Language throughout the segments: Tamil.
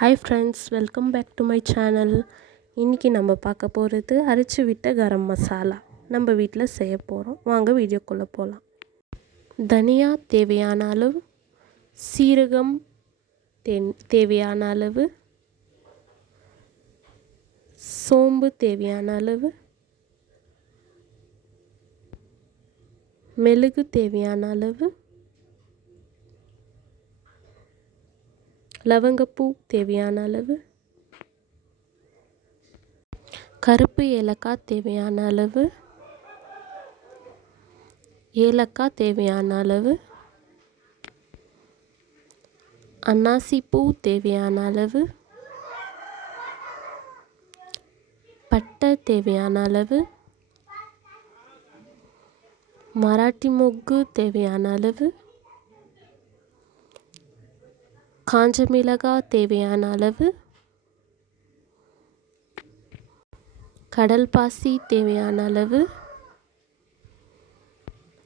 Hi friends, welcome back to my channel. இன்றைக்கி நம்ம பார்க்க போகிறது அரைச்சி விட்ட கரம் மசாலா நம்ம வீட்டில் செய்ய போகிறோம். வாங்க வீடியோக்குள்ளே போகலாம். தனியா தேவையான அளவு, சீரகம் தேவையான அளவு, சோம்பு தேவையான அளவு, மிளகு தேவையான அளவு, லவங்கப்பூ தேவையான அளவு, கருப்பு ஏலக்காய் தேவையான அளவு, ஏலக்காய் தேவையான அளவு, அன்னாசிப்பூ தேவையான அளவு, பட்டை தேவையான அளவு, மராட்டி மொக்கு தேவையான அளவு, காஞ்ச மிளகாய் தேவையான அளவு, கடல் பாசி தேவையான அளவு,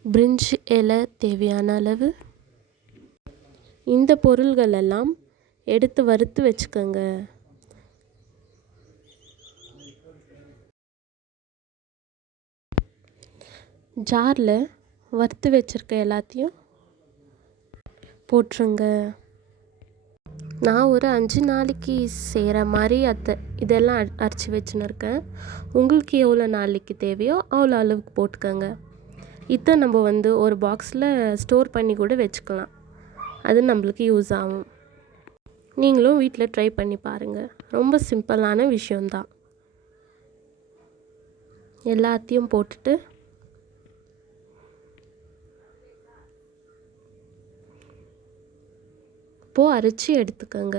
பிரிஞ்சி இலை தேவையான அளவு. இந்த பொருள்கள் எல்லாம் எடுத்து வறுத்து வச்சுக்கோங்க. ஜாரில் வறுத்து வச்சுருக்க எல்லாத்தையும் போட்டுருங்க. நான் ஒரு 5 நாளைக்கு செய்கிற மாதிரி இதெல்லாம் அரைச்சி வச்சுன்னு இருக்கேன். உங்களுக்கு எவ்வளோ நாளைக்கு தேவையோ அவ்வளோ அளவுக்கு போட்டுக்கோங்க. இதை நம்ம ஒரு பாக்ஸில் ஸ்டோர் பண்ணி கூட வச்சுக்கலாம். அது நம்மளுக்கு யூஸ் ஆகும். நீங்களும் வீட்டில் ட்ரை பண்ணி பாருங்கள். ரொம்ப சிம்பிளான விஷயந்தான். எல்லாத்தையும் போட்டுட்டு இப்போது அரைச்சி எடுத்துக்கோங்க.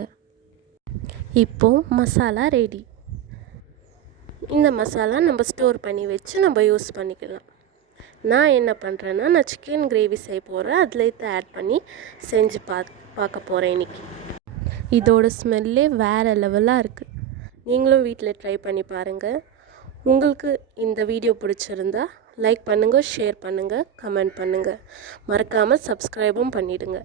இப்போது மசாலா ரெடி. இந்த மசாலா நம்ம ஸ்டோர் பண்ணி வச்சு நம்ம யூஸ் பண்ணிக்கலாம். நான் என்ன பண்ணுறேன்னா, நான் சிக்கன் கிரேவி செய்ய போகிறேன். அதில் இதை ஆட் பண்ணி செஞ்சு பார்க்க போகிறேன் இன்றைக்கி. இதோட ஸ்மெல்லே வேறு லெவலாக இருக்குது. நீங்களும் வீட்டில் ட்ரை பண்ணி பாருங்கள். உங்களுக்கு இந்த வீடியோ பிடிச்சிருந்தா லைக் பண்ணுங்கள், ஷேர் பண்ணுங்கள், கமெண்ட் பண்ணுங்கள். மறக்காமல் சப்ஸ்கிரைபும் பண்ணிவிடுங்க.